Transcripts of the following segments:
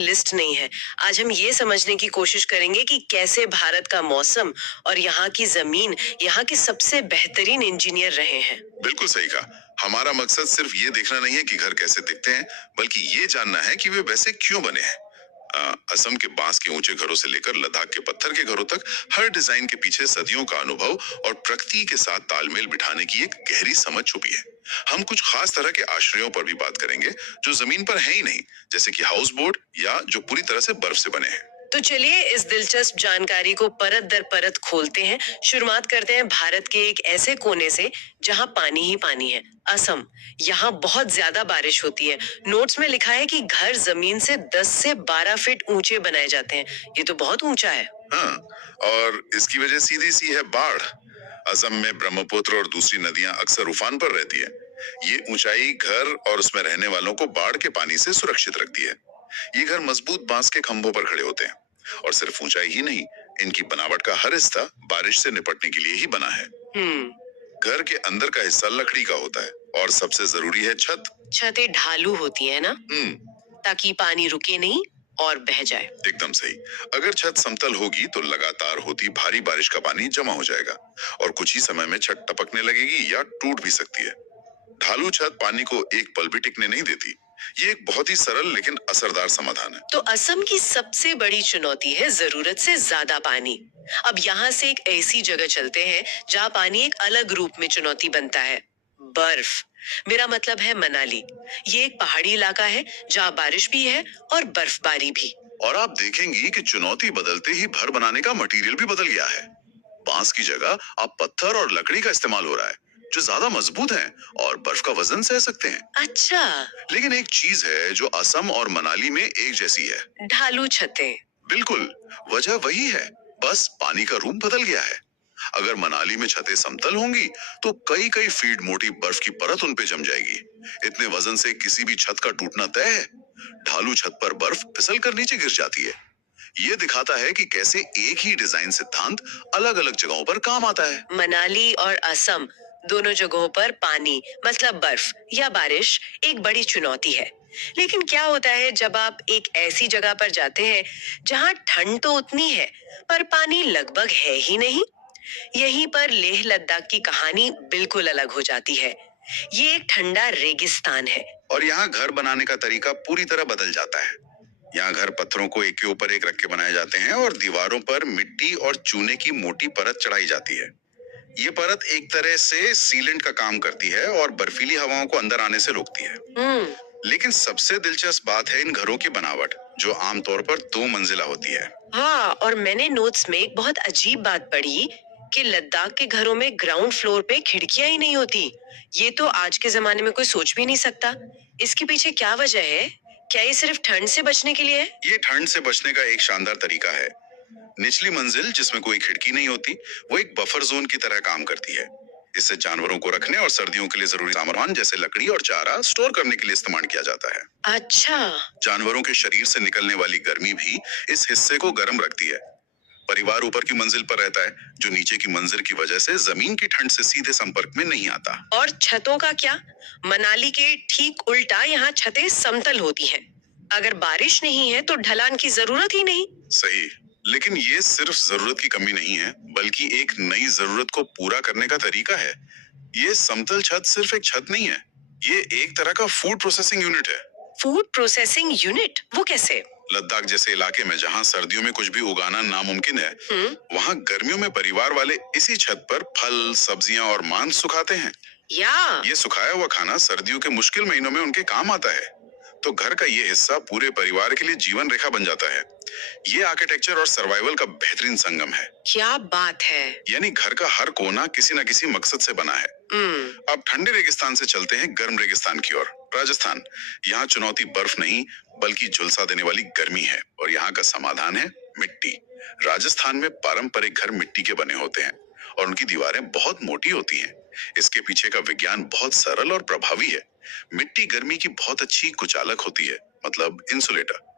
List नहीं है। आज हम ये समझने की कोशिश करेंगे कि कैसे भारत का मौसम और यहाँ की जमीन यहाँ के सबसे बेहतरीन इंजीनियर रहे हैं। बिल्कुल सही कहा। हमारा मकसद सिर्फ ये देखना नहीं है कि घर कैसे दिखते हैं, बल्कि ये जानना है कि वे वैसे क्यों बने हैं। असम के बांस के ऊंचे घरों से लेकर लद्दाख के पत्थर के घरों तक हर डिजाइन के पीछे सदियों का अनुभव और प्रकृति के साथ तालमेल बिठाने की एक गहरी समझ छुपी है। हम कुछ खास तरह के आश्रयों पर भी बात करेंगे जो जमीन पर है ही नहीं, जैसे कि हाउस बोट या जो पूरी तरह से बर्फ से बने हैं। तो चलिए इस दिलचस्प जानकारी को परत दर परत खोलते हैं। शुरुआत करते हैं भारत के एक ऐसे कोने से जहां पानी ही पानी है, असम। यहाँ बहुत ज्यादा बारिश होती है। नोट्स में लिखा है कि घर जमीन से 10 से 12 फीट ऊंचे बनाए जाते हैं। ये तो बहुत ऊंचा है। हाँ, और इसकी वजह सीधी सी है बाढ़। असम में ब्रह्मपुत्र और दूसरी नदियां अक्सर उफान पर रहती है। ये ऊंचाई घर और उसमें रहने वालों को बाढ़ के पानी से सुरक्षित रखती है। ये घर मजबूत बांस के खंभों पर खड़े होते हैं, और सिर्फ ऊंचाई ही नहीं, इनकी बनावट का हर हिस्सा बारिश से निपटने के लिए ही बना है। हम्म। घर के अंदर का हिस्सा लकड़ी का होता है, और सबसे जरूरी है छत। छतें ढालू होती है ना, ताकि पानी रुके नहीं और बह जाए। एकदम सही। अगर छत समतल होगी तो लगातार होती भारी बारिश का पानी जमा हो जाएगा, और कुछ ही समय में छत टपकने लगेगी या टूट भी सकती है। ढालू छत पानी को एक पल भी टिकने नहीं देती। ये एक बहुत ही सरल लेकिन असरदार समाधान है। तो असम की सबसे बड़ी चुनौती है जरूरत से ज्यादा पानी। अब यहाँ से एक ऐसी जगह चलते हैं जहाँ पानी एक अलग रूप में चुनौती बनता है, बर्फ। मेरा मतलब है मनाली। ये एक पहाड़ी इलाका है जहाँ बारिश भी है और बर्फबारी भी। और आप देखेंगी कि चुनौती बदलते ही घर बनाने का मटेरियल भी बदल गया है। बांस की जगह अब पत्थर और लकड़ी का इस्तेमाल हो रहा है, जो ज्यादा मजबूत हैं और बर्फ का वजन सह सकते हैं। अच्छा। लेकिन एक चीज है जो असम और मनाली में एक जैसी है। ढालू छतें। बिल्कुल। वजह वही है, बस पानी का रूप बदल गया है। अगर मनाली में छतें समतल होंगी तो कई कई फीट मोटी बर्फ की परत उन पे जम जाएगी। इतने वजन से किसी भी छत का टूटना तय है। ढालू छत पर बर्फ फिसल कर नीचे गिर जाती है। ये दिखाता है कि कैसे एक ही डिजाइन सिद्धांत अलग अलग जगहों पर काम आता है। मनाली और असम दोनों जगहों पर पानी मतलब बर्फ या बारिश एक बड़ी चुनौती है। लेकिन क्या होता है जब आप एक ऐसी जगह पर जाते हैं जहां ठंड तो उतनी है पर पानी लगभग है ही नहीं। यहीं पर लेह लद्दाख की कहानी बिल्कुल अलग हो जाती है। ये एक ठंडा रेगिस्तान है। और यहाँ घर बनाने का तरीका पूरी तरह बदल जाता है। यहाँ घर पत्थरों को एक के ऊपर एक रख के बनाए जाते हैं, और दीवारों पर मिट्टी और चूने की मोटी परत चढ़ाई जाती है। ये परत एक तरह से सीलेंट का काम करती है और बर्फीली हवाओं को अंदर आने से रोकती है। लेकिन सबसे दिलचस्प बात है इन घरों की बनावट, जो आमतौर पर 2 मंजिला होती है। हाँ, और मैंने नोट्स में एक बहुत अजीब बात पढ़ी कि लद्दाख के घरों में ग्राउंड फ्लोर पे खिड़कियां ही नहीं होती। ये तो आज के जमाने में कोई सोच भी नहीं सकता। इसके पीछे क्या वजह है? क्या ये सिर्फ ठंड से बचने के लिए है? ये ठंड से बचने का एक शानदार तरीका है। निचली मंजिल, जिसमें कोई खिड़की नहीं होती, वो एक बफर जोन की तरह काम करती है। इससे जानवरों को रखने और सर्दियों के लिए जरूरी सामान जैसे लकड़ी और चारा स्टोर करने के लिए इस्तेमाल किया जाता है। अच्छा। जानवरों के शरीर से निकलने वाली गर्मी भी इस हिस्से को गर्म रखती है। परिवार ऊपर की मंजिल पर रहता है, जो नीचे की मंजिल की वजह से जमीन की ठंड से सीधे संपर्क में नहीं आता। और छतों का क्या? मनाली के ठीक उल्टा यहाँ छतें समतल होती हैं। अगर बारिश नहीं है तो ढलान की जरूरत ही नहीं। सही। लेकिन ये सिर्फ जरूरत की कमी नहीं है, बल्कि एक नई जरूरत को पूरा करने का तरीका है। ये समतल छत सिर्फ एक छत नहीं है, ये एक तरह का फूड प्रोसेसिंग यूनिट है। Food processing unit? वो कैसे? लद्दाख जैसे इलाके में जहाँ सर्दियों में कुछ भी उगाना नामुमकिन है, वहाँ गर्मियों में परिवार वाले इसी छत पर फल, सब्जियां और मांस सुखाते हैं। ये सुखाया हुआ खाना सर्दियों के मुश्किल महीनों में उनके काम आता है। तो घर का ये हिस्सा पूरे परिवार के लिए जीवन रेखा बन जाता है। ये आर्किटेक्चर और सर्वाइवल का बेहतरीन संगम है। क्या बात है। यानी घर का हर कोना किसी न किसी मकसद से बना है। अब ठंडे रेगिस्तान से चलते हैं गर्म रेगिस्तान की ओर, राजस्थान। यहाँ चुनौती बर्फ नहीं, बल्कि झुलसा देने वाली गर्मी है, और यहाँ का समाधान है मिट्टी। राजस्थान में पारंपरिक घर मिट्टी के बने होते हैं, और उनकी दीवारें बहुत मोटी होती हैं। इसके पीछे का विज्ञान बहुत सरल और प्रभावी है। मिट्टी गर्मी की बहुत अच्छी कुचालक होती है, मतलब इंसुलेटर।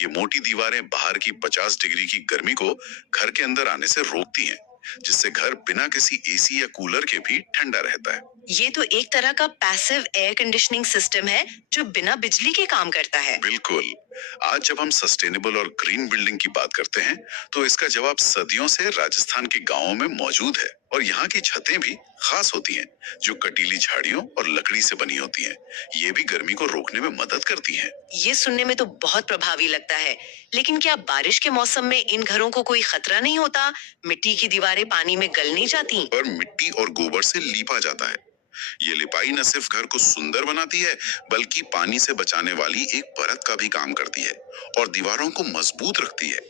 ये मोटी दीवारें बाहर की 50 डिग्री की गर्मी को घर के अंदर आने से रोकती हैं। जिससे घर बिना किसी एसी या कूलर के भी ठंडा रहता है। ये तो एक तरह का पैसिव एयर कंडीशनिंग सिस्टम है जो बिना बिजली के काम करता है। बिल्कुल। आज जब हम सस्टेनेबल और ग्रीन बिल्डिंग की बात करते हैं, तो इसका जवाब सदियों से राजस्थान के गांवों में मौजूद है। और यहाँ की छतें भी खास होती हैं, जो कटीली झाड़ियों और लकड़ी से बनी होती हैं। ये भी गर्मी को रोकने में मदद करती हैं। ये सुनने में तो बहुत प्रभावी लगता है, लेकिन क्या बारिश के मौसम में इन घरों को कोई खतरा नहीं होता? मिट्टी की दीवारें पानी में गल नहीं जाती? पर मिट्टी और गोबर से लीपा जाता है। ये लिपाई न सिर्फ घर को सुंदर बनाती है, बल्कि पानी से बचाने वाली एक परत का भी काम करती है और दीवारों को मजबूत रखती है।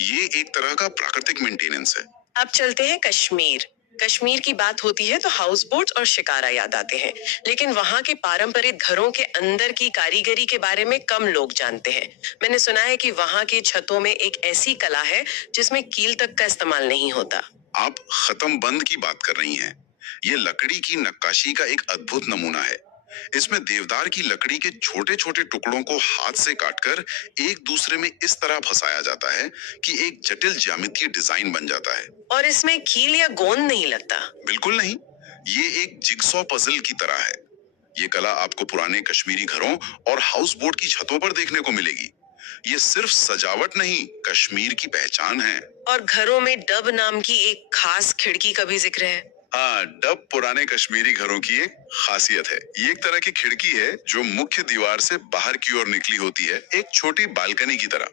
ये एक तरह का प्राकृतिक मेंटेनेंस है। अब चलते हैं कश्मीर। कश्मीर की बात होती है तो हाउस बोट्स और शिकारा याद आते हैं, लेकिन वहाँ के पारंपरिक घरों के अंदर की कारीगरी के बारे में कम लोग जानते हैं। मैंने सुना है कि वहाँ की छतों में एक ऐसी कला है जिसमें कील तक का इस्तेमाल नहीं होता। आप खत्म बंद की बात कर रही हैं। ये लकड़ी की नक्काशी का एक अद्भुत नमूना है। इसमें देवदार की लकड़ी के छोटे छोटे टुकड़ों को हाथ से काटकर एक दूसरे में इस तरह फंसाया जाता है कि एक जटिल ज्यामितीय डिजाइन बन जाता है। और इसमें कील या गोंद नहीं लगता? बिल्कुल नहीं। ये एक जिगसॉ पजल की तरह है। ये कला आपको पुराने कश्मीरी घरों और हाउस बोट की छतों पर देखने को मिलेगी। ये सिर्फ सजावट नहीं, कश्मीर की पहचान है। और घरों में डब नाम की एक खास खिड़की का भी जिक्र है। हाँ, डब पुराने कश्मीरी घरों की एक खासियत है। ये एक तरह की खिड़की है जो मुख्य दीवार से बाहर की ओर निकली होती है, एक छोटी बालकनी की तरह।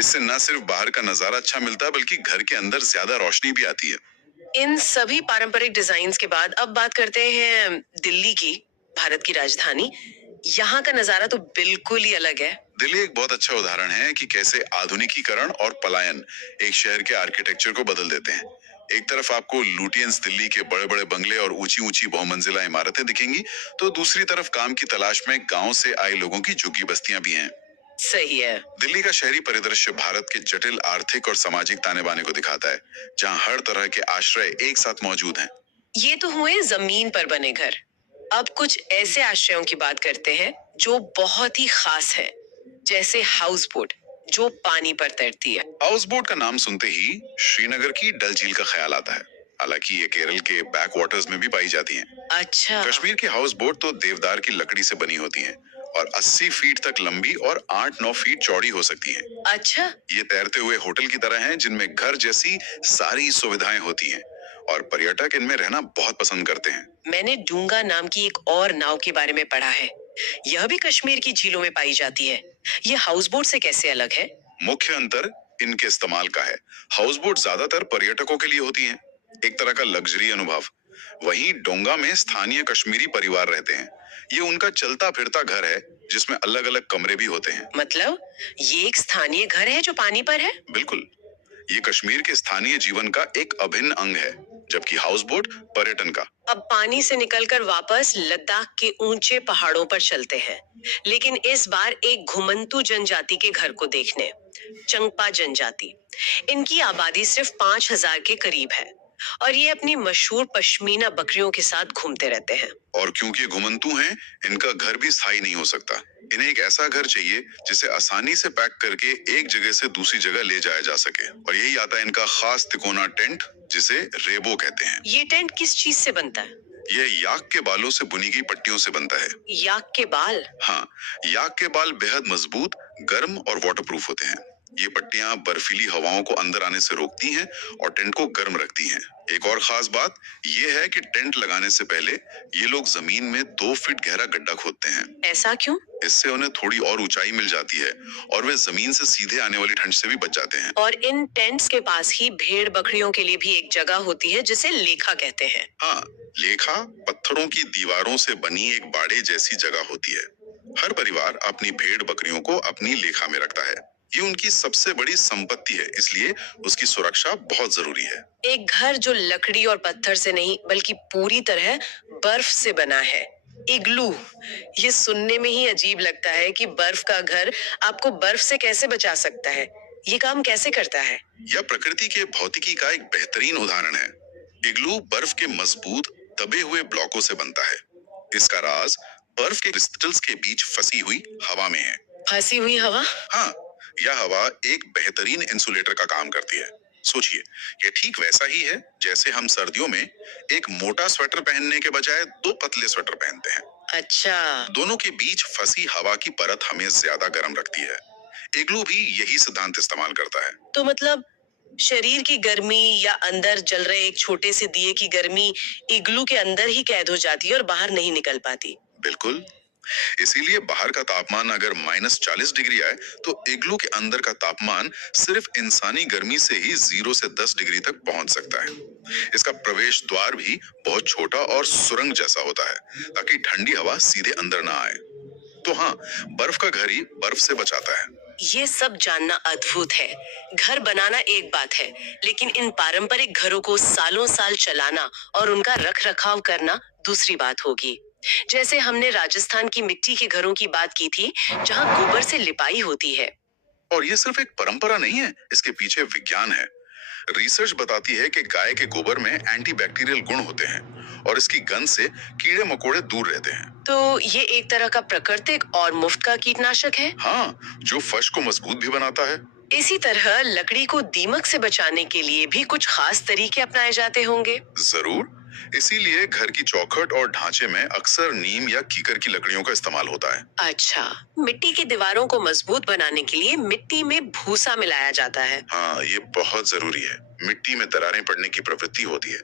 इससे न सिर्फ बाहर का नजारा अच्छा मिलता है, बल्कि घर के अंदर ज्यादा रोशनी भी आती है। इन सभी पारंपरिक डिजाइन्स के बाद अब बात करते हैं दिल्ली की, भारत की राजधानी। यहाँ का नजारा तो बिल्कुल ही अलग है। दिल्ली एक बहुत अच्छा उदाहरण है कि कैसे आधुनिकीकरण और पलायन एक शहर के आर्किटेक्चर को बदल देते हैं। एक तरफ आपको लुटियंस दिल्ली के बड़े बड़े बंगले और ऊंची ऊंची बहुमंजिला इमारतें दिखेंगी, तो दूसरी तरफ काम की तलाश में गांव से आए लोगों की झुग्गी बस्तियां भी हैं। सही है। दिल्ली का शहरी परिदृश्य भारत के जटिल आर्थिक और सामाजिक ताने बाने को दिखाता है, जहां हर तरह के आश्रय एक साथ मौजूद हैं। ये तो हुए जमीन पर बने घर। अब कुछ ऐसे आश्रयों की बात करते हैं जो बहुत ही खास है, जैसे हाउस बोट जो पानी पर तैरती है। हाउस बोट का नाम सुनते ही श्रीनगर की डल झील का ख्याल आता है। हालांकि ये केरल के बैक वाटर्स में भी पाई जाती हैं। अच्छा। कश्मीर की हाउस बोट तो देवदार की लकड़ी से बनी होती हैं और 80 फीट तक लंबी और 8-9 फीट चौड़ी हो सकती हैं। अच्छा। ये तैरते हुए होटल की तरह हैं, जिनमें घर जैसी सारी सुविधाएं होती हैं और पर्यटक इनमें रहना बहुत पसंद करते हैं। मैंने डूंगा नाम की एक और नाव के बारे में पढ़ा है। यह भी कश्मीर की झीलों में पाई जाती है। ये हाउस बोट से कैसे अलग है? मुख्य अंतर इनके इस्तेमाल का है। हाउस बोट ज्यादातर पर्यटकों के लिए होती हैं, एक तरह का लग्जरी अनुभव। वहीं डोंगा में स्थानीय कश्मीरी परिवार रहते हैं। ये उनका चलता फिरता घर है, जिसमें अलग अलग कमरे भी होते हैं। मतलब ये एक स्थानीय घर है जो पानी पर है? बिल्कुल। ये कश्मीर के स्थानीय जीवन का एक अभिन्न अंग है, जबकि हाउस बोट पर्यटन का। अब पानी से निकलकर वापस लद्दाख के ऊंचे पहाड़ों पर चलते हैं, लेकिन इस बार एक घुमंतू जनजाति के घर को देखने। चंगपा जनजाति। इनकी आबादी सिर्फ 5000 के करीब है और ये अपनी मशहूर पश्मीना बकरियों के साथ घूमते रहते हैं। और क्योंकि घुमंतू हैं, इनका घर भी स्थायी नहीं हो सकता। इन्हें एक ऐसा घर चाहिए जिसे आसानी से पैक करके एक जगह से दूसरी जगह ले जाया जा सके, और यही आता है इनका खास तिकोना टेंट, जिसे रेबो कहते हैं। ये टेंट किस चीज से बनता है? यह याक के बालों से बुनी गई पट्टियों से बनता है। याक के बाल? हाँ, याक के बाल बेहद मजबूत, गर्म और वाटरप्रूफ होते हैं। ये पट्टियां बर्फीली हवाओं को अंदर आने से रोकती हैं और टेंट को गर्म रखती हैं। एक और खास बात यह है कि टेंट लगाने से पहले ये लोग जमीन में 2 फीट गहरा गड्ढा खोदते हैं। ऐसा क्यों? इससे उन्हें थोड़ी और ऊंचाई मिल जाती है और वे जमीन से सीधे आने वाली ठंड से भी बच जाते हैं। और इन टेंट्स के पास ही भेड़ बकरियों के लिए भी एक जगह होती है जिसे लेखा कहते हैं। हाँ, लेखा पत्थरों की दीवारों से बनी एक बाड़े जैसी जगह होती है। हर परिवार अपनी भेड़ बकरियों को अपनी लेखा में रखता है। ये उनकी सबसे बड़ी संपत्ति है, इसलिए उसकी सुरक्षा बहुत जरूरी है। एक घर जो लकड़ी और पत्थर से नहीं बल्कि पूरी तरह बर्फ से बना है, इग्लू। ये सुनने में ही अजीब लगता है कि बर्फ का घर आपको बर्फ से कैसे बचा सकता है। ये काम कैसे करता है? यह प्रकृति के भौतिकी का एक बेहतरीन उदाहरण है। इग्लू बर्फ के मजबूत दबे हुए ब्लॉकों से बनता है। इसका राज बर्फ के क्रिस्टल्स के बीच फंसी हुई हवा में है। फंसी हुई हवा? हाँ, यह हवा एक बेहतरीन इंसुलेटर का काम करती है। सोचिए, ये ठीक वैसा ही है जैसे हम सर्दियों में एक मोटा स्वेटर पहनने के बजाय दो पतले स्वेटर पहनते हैं। अच्छा। दोनों के बीच फंसी हवा की परत हमें ज्यादा गर्म रखती है। इग्लू भी यही सिद्धांत इस्तेमाल करता है। तो मतलब शरीर की गर्मी या अंदर जल रहे एक छोटे से दिए की गर्मी इग्लू के अंदर ही कैद हो जाती है और बाहर नहीं निकल पाती। बिल्कुल। इसीलिए बाहर का तापमान अगर -40 डिग्री आए तो इग्लू के अंदर का तापमान सिर्फ इंसानी गर्मी से ही 0 से 10 डिग्री तक पहुंच सकता है। इसका प्रवेश द्वार भी बहुत छोटा और सुरंग जैसा होता है ताकि ठंडी हवा सीधे अंदर ना आए। तो हाँ, बर्फ का घर ही बर्फ से बचाता है। ये सब जानना अद्भुत है। घर बनाना एक बात है, लेकिन इन पारंपरिक घरों को सालों साल चलाना और उनका रख रखाव करना दूसरी बात होगी। जैसे हमने राजस्थान की मिट्टी के घरों की बात की थी, जहाँ गोबर से लिपाई होती है। और ये सिर्फ एक परंपरा नहीं है, इसके पीछे विज्ञान है। रिसर्च बताती है कि गाय के गोबर में एंटीबैक्टीरियल गुण होते हैं और इसकी गंध से कीड़े मकोड़े दूर रहते हैं। तो ये एक तरह का प्राकृतिक और मुफ्त का कीटनाशक है। हाँ, जो फर्श को मजबूत भी बनाता है। इसी तरह लकड़ी को दीमक से बचाने के लिए भी कुछ खास तरीके अपनाए जाते होंगे। जरूर। इसीलिए घर की चौखट और ढांचे में अक्सर नीम या कीकर की लकड़ियों का इस्तेमाल होता है। अच्छा, मिट्टी की दीवारों को मजबूत बनाने के लिए मिट्टी में भूसा मिलाया जाता है। हाँ, ये बहुत जरूरी है। मिट्टी में दरारें पड़ने की प्रवृत्ति होती है।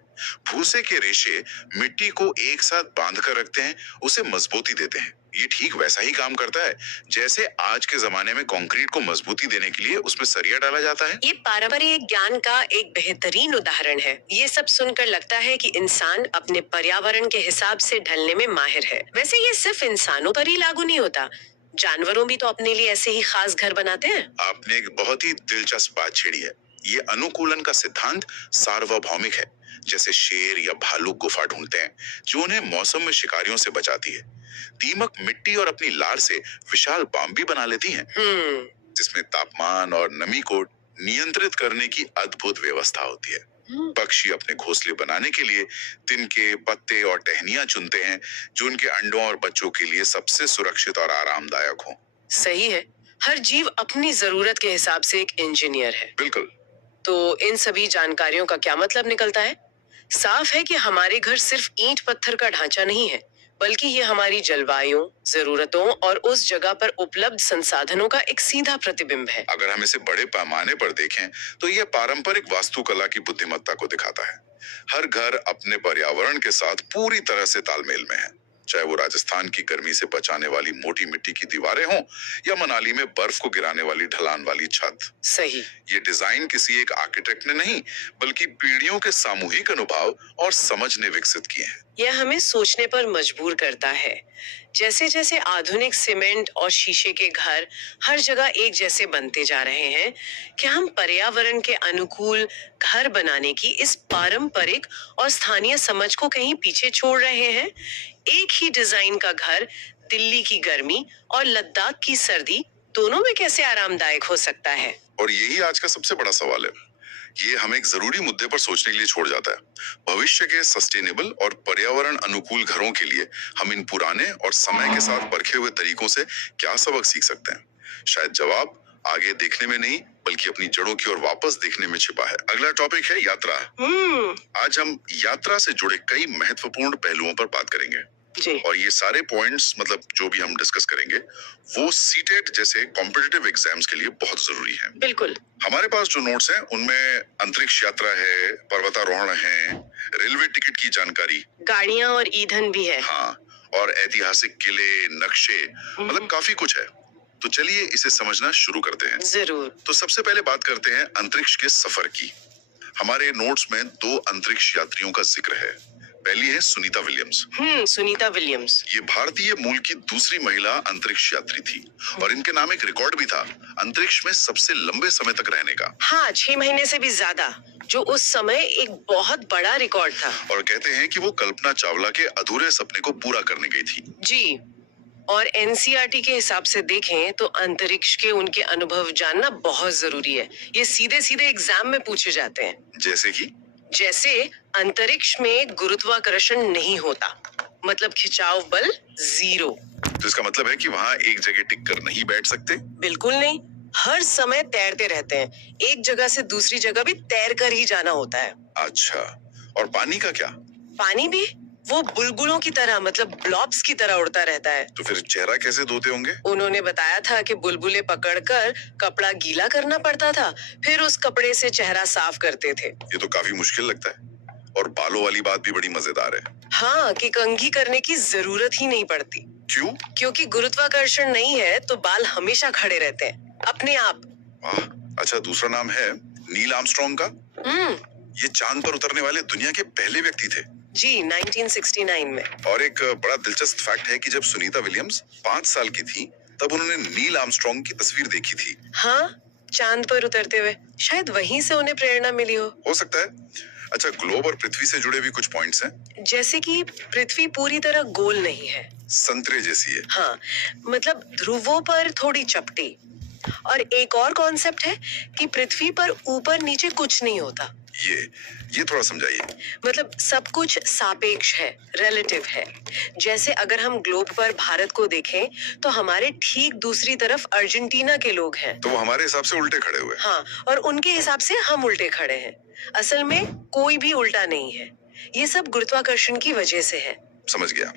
भूसे के रेशे मिट्टी को एक साथ बांध कर रखते हैं, उसे मजबूती देते हैं। ये ठीक वैसा ही काम करता है जैसे आज के जमाने में कंक्रीट को मजबूती देने के लिए उसमें सरिया डाला जाता है। ये पारंपरिक ज्ञान का एक बेहतरीन उदाहरण है। ये सब सुनकर लगता है कि इंसान अपने पर्यावरण के हिसाब से ढलने में माहिर है। वैसे ये सिर्फ इंसानों पर ही लागू नहीं होता, जानवरों भी तो अपने लिए ऐसे ही खास घर बनाते हैं। आपने एक बहुत ही दिलचस्प बात छेड़ी है। ये अनुकूलन का सिद्धांत सार्वभौमिक है। जैसे शेर या भालू गुफा ढूंढते हैं जो उन्हें मौसम में शिकारियों से बचाती है। दीमक मिट्टी और अपनी लार से विशाल बाम भी बना लेती हैं, जिसमें तापमान और नमी को नियंत्रित करने की अद्भुत व्यवस्था होती है। पक्षी अपने घोंसले बनाने के लिए तिनके, पत्ते और टहनियां चुनते हैं जो उनके अंडों और बच्चों के लिए सबसे सुरक्षित और आरामदायक हो। सही है, हर जीव अपनी जरूरत के हिसाब से एक इंजीनियर है। बिल्कुल। तो इन सभी जानकारियों का क्या मतलब निकलता है? साफ है कि हमारे घर सिर्फ ईंट पत्थर का ढांचा नहीं है, बल्कि ये हमारी जलवायु, जरूरतों और उस जगह पर उपलब्ध संसाधनों का एक सीधा प्रतिबिंब है। अगर हम इसे बड़े पैमाने पर देखें तो यह पारंपरिक वास्तुकला की बुद्धिमत्ता को दिखाता है। हर घर अपने पर्यावरण के साथ पूरी तरह से तालमेल में है, चाहे वो राजस्थान की गर्मी से बचाने वाली मोटी मिट्टी की दीवारें हों या मनाली में बर्फ को गिराने वाली ढलान वाली छत। सही। ये डिजाइन किसी एक आर्किटेक्ट ने नहीं, बल्कि पीढ़ियों के सामूहिक अनुभव और समझ ने विकसित किए हैं। यह हमें सोचने पर मजबूर करता है। जैसे जैसे आधुनिक सीमेंट और शीशे के घर हर जगह एक जैसे बनते जा रहे हैं, क्या हम पर्यावरण के अनुकूल घर बनाने की इस पारंपरिक और स्थानीय समझ को कहीं पीछे छोड़ रहे हैं? एक ही डिजाइन का घर दिल्ली की गर्मी और लद्दाख की सर्दी दोनों में कैसे आरामदायक हो सकता है? और यही आज का सबसे बड़ा सवाल है। ये हमें एक जरूरी मुद्दे पर सोचने के लिए छोड़ जाता है। भविष्य के सस्टेनेबल और पर्यावरण अनुकूल घरों के लिए हम इन पुराने और समय के साथ परखे हुए तरीकों से क्या सबक सीख सकते हैं? शायद जवाब आगे देखने में नहीं, बल्कि अपनी जड़ों की ओर वापस देखने में छिपा है। अगला टॉपिक है यात्रा। आज हम यात्रा से जुड़े कई महत्वपूर्ण पहलुओं पर बात करेंगे जी। और ये सारे पॉइंट्स, मतलब जो भी हम डिस्कस करेंगे, वो सीटेट जैसे कॉम्पिटिटिव एग्जाम्स के लिए बहुत जरूरी है। बिल्कुल। हमारे पास जो नोट्स हैं उनमें अंतरिक्ष यात्रा है, पर्वतारोहण है, रेलवे टिकट की जानकारी, गाड़ियां और ईंधन भी है। हाँ, और ऐतिहासिक किले, नक्शे, मतलब काफी कुछ है। तो चलिए इसे समझना शुरू करते हैं। जरूर। तो सबसे पहले बात करते हैं अंतरिक्ष के सफर की। हमारे नोट्स में 2 अंतरिक्ष यात्रियों का जिक्र है। पहली है सुनीता विलियम्स। सुनीता विलियम्स। ये भारतीय मूल की दूसरी महिला अंतरिक्ष यात्री थी और इनके नाम एक रिकॉर्ड भी था अंतरिक्ष में सबसे लंबे समय तक रहने का। हाँ, 6 महीने से भी ज्यादा, जो उस समय एक बहुत बड़ा रिकॉर्ड था। और कहते हैं कि वो कल्पना चावला के अधूरे सपने को पूरा करने गई थी। जी। और एनसीईआरटी के हिसाब से देखें तो अंतरिक्ष के उनके अनुभव जानना बहुत जरूरी है। ये सीधे सीधे एग्जाम में पूछे जाते हैं। जैसे अंतरिक्ष में गुरुत्वाकर्षण नहीं होता, मतलब खिंचाव बल 0। तो इसका मतलब है कि वहाँ एक जगह टिक कर नहीं बैठ सकते? बिल्कुल नहीं। हर समय तैरते रहते हैं, एक जगह से दूसरी जगह भी तैर कर ही जाना होता है। अच्छा, और पानी का क्या? पानी भी वो बुलबुलों की तरह मतलब ब्लॉब्स की तरह उड़ता रहता है। तो फिर चेहरा कैसे धोते होंगे? उन्होंने बताया था कि बुलबुले पकड़कर कपड़ा गीला करना पड़ता था, फिर उस कपड़े से चेहरा साफ करते थे। ये तो काफी मुश्किल लगता है। और बालों वाली बात भी बड़ी मजेदार है। हाँ, कि कंघी करने की जरूरत ही नहीं पड़ती। क्यों? क्योंकि गुरुत्वाकर्षण नहीं है तो बाल हमेशा खड़े रहते हैं अपने आप। वाह। अच्छा, दूसरा नाम है नील आर्मस्ट्रॉन्ग का। ये चांद पर उतरने वाले दुनिया के पहले व्यक्ति थे। जी, 1969 में। और एक बड़ा दिलचस्प फैक्ट है कि जब सुनीता विलियम्स 5 साल की थी तब उन्होंने नील आर्मस्ट्रॉन्ग की तस्वीर देखी थी। हाँ, चांद पर उतरते हुए, शायद वहीं से उन्हें प्रेरणा मिली हो सकता है। अच्छा, ग्लोब और पृथ्वी से जुड़े भी कुछ पॉइंट्स हैं। जैसे कि पृथ्वी पूरी तरह गोल नहीं है, संतरे जैसी है। हाँ, मतलब ध्रुवों पर थोड़ी चपटी। और एक और कॉन्सेप्ट है कि पृथ्वी पर ऊपर नीचे कुछ नहीं होता। ये थोड़ा समझाइए। मतलब सब कुछ सापेक्ष है, रिलेटिव है। जैसे अगर हम ग्लोब पर भारत को देखें तो हमारे ठीक दूसरी तरफ अर्जेंटीना के लोग हैं। तो वो हमारे हिसाब से उल्टे खड़े हुए। हाँ, और उनके हिसाब से हम उल्टे खड़े हैं। असल में कोई भी उल्टा नहीं है, ये सब गुरुत्वाकर्षण की वजह से है। समझ गया।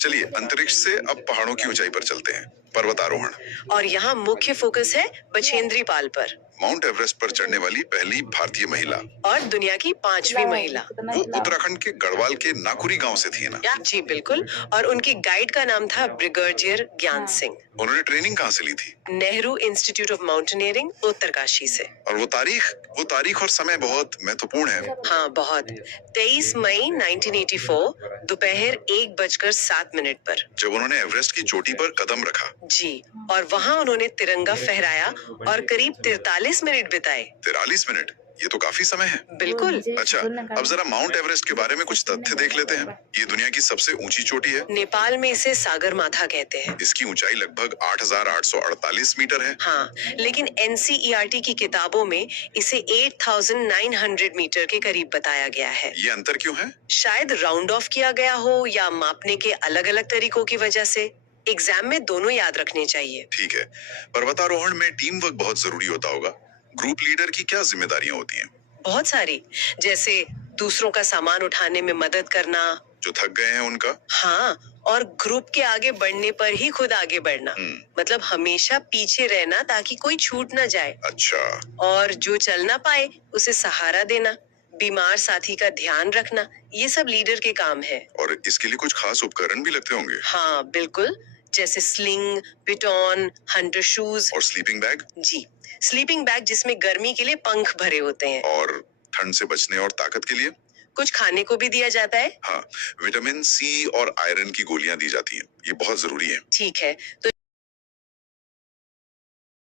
चलिए अंतरिक्ष से अब पहाड़ों की ऊंचाई पर चलते हैं, पर्वतारोहण। और यहाँ मुख्य फोकस है बछेंद्री पाल पर। माउंट एवरेस्ट पर चढ़ने वाली पहली भारतीय महिला और दुनिया की 5वीं महिला। वो उत्तराखंड के गढ़वाल के नाकुरी गांव से थी ना? जी बिल्कुल, और उनकी गाइड का नाम था ब्रिगेडियर ज्ञान सिंह। उन्होंने ट्रेनिंग कहाँ से ली थी? Nehru institute of mountaineering, Uttarkashi से। और वो तारीख और समय बहुत महत्वपूर्ण है। हाँ, बहुत। 23 मई 1984 दोपहर 1:07 पर, जब उन्होंने एवरेस्ट की चोटी पर कदम रखा। जी, और वहाँ उन्होंने तिरंगा फहराया और करीब 43 मिनट बिताए। 43 मिनट, ये तो काफी समय है। बिल्कुल। अच्छा, अब जरा माउंट एवरेस्ट के बारे में कुछ तथ्य देख लेते हैं। ये दुनिया की सबसे ऊंची चोटी है। नेपाल में इसे सागर माथा कहते हैं। इसकी ऊंचाई लगभग 8,848 मीटर है। हाँ, लेकिन एनसीईआरटी की किताबों में इसे 8,900 मीटर के करीब बताया गया है। ये अंतर क्यों है? शायद राउंड ऑफ किया गया हो या मापने के अलग अलग तरीकों की वजह से। एग्जाम में दोनों याद रखने चाहिए। ठीक है। पर्वतारोहण में टीम वर्क बहुत जरूरी होता होगा। ग्रुप लीडर की क्या जिम्मेदारियां होती हैं? बहुत सारी, जैसे दूसरों का सामान उठाने में मदद करना। जो थक गए हैं उनका? हाँ, और ग्रुप के आगे बढ़ने पर ही खुद आगे बढ़ना। मतलब हमेशा पीछे रहना ताकि कोई छूट ना जाए। अच्छा। और जो चल ना पाए उसे सहारा देना, बीमार साथी का ध्यान रखना, ये सब लीडर के काम है। और इसके लिए कुछ खास उपकरण भी लगते होंगे? हाँ बिल्कुल, जैसे स्लिंग, पिटॉन, हंटर शूज। और स्लीपिंग बैग? जी, स्लीपिंग बैग जिसमें गर्मी के लिए पंख भरे होते हैं। और ठंड से बचने और ताकत के लिए? कुछ खाने को भी दिया जाता है। हाँ, विटामिन सी और आयरन की गोलियां दी जाती हैं। ये बहुत जरूरी है। ठीक है, तो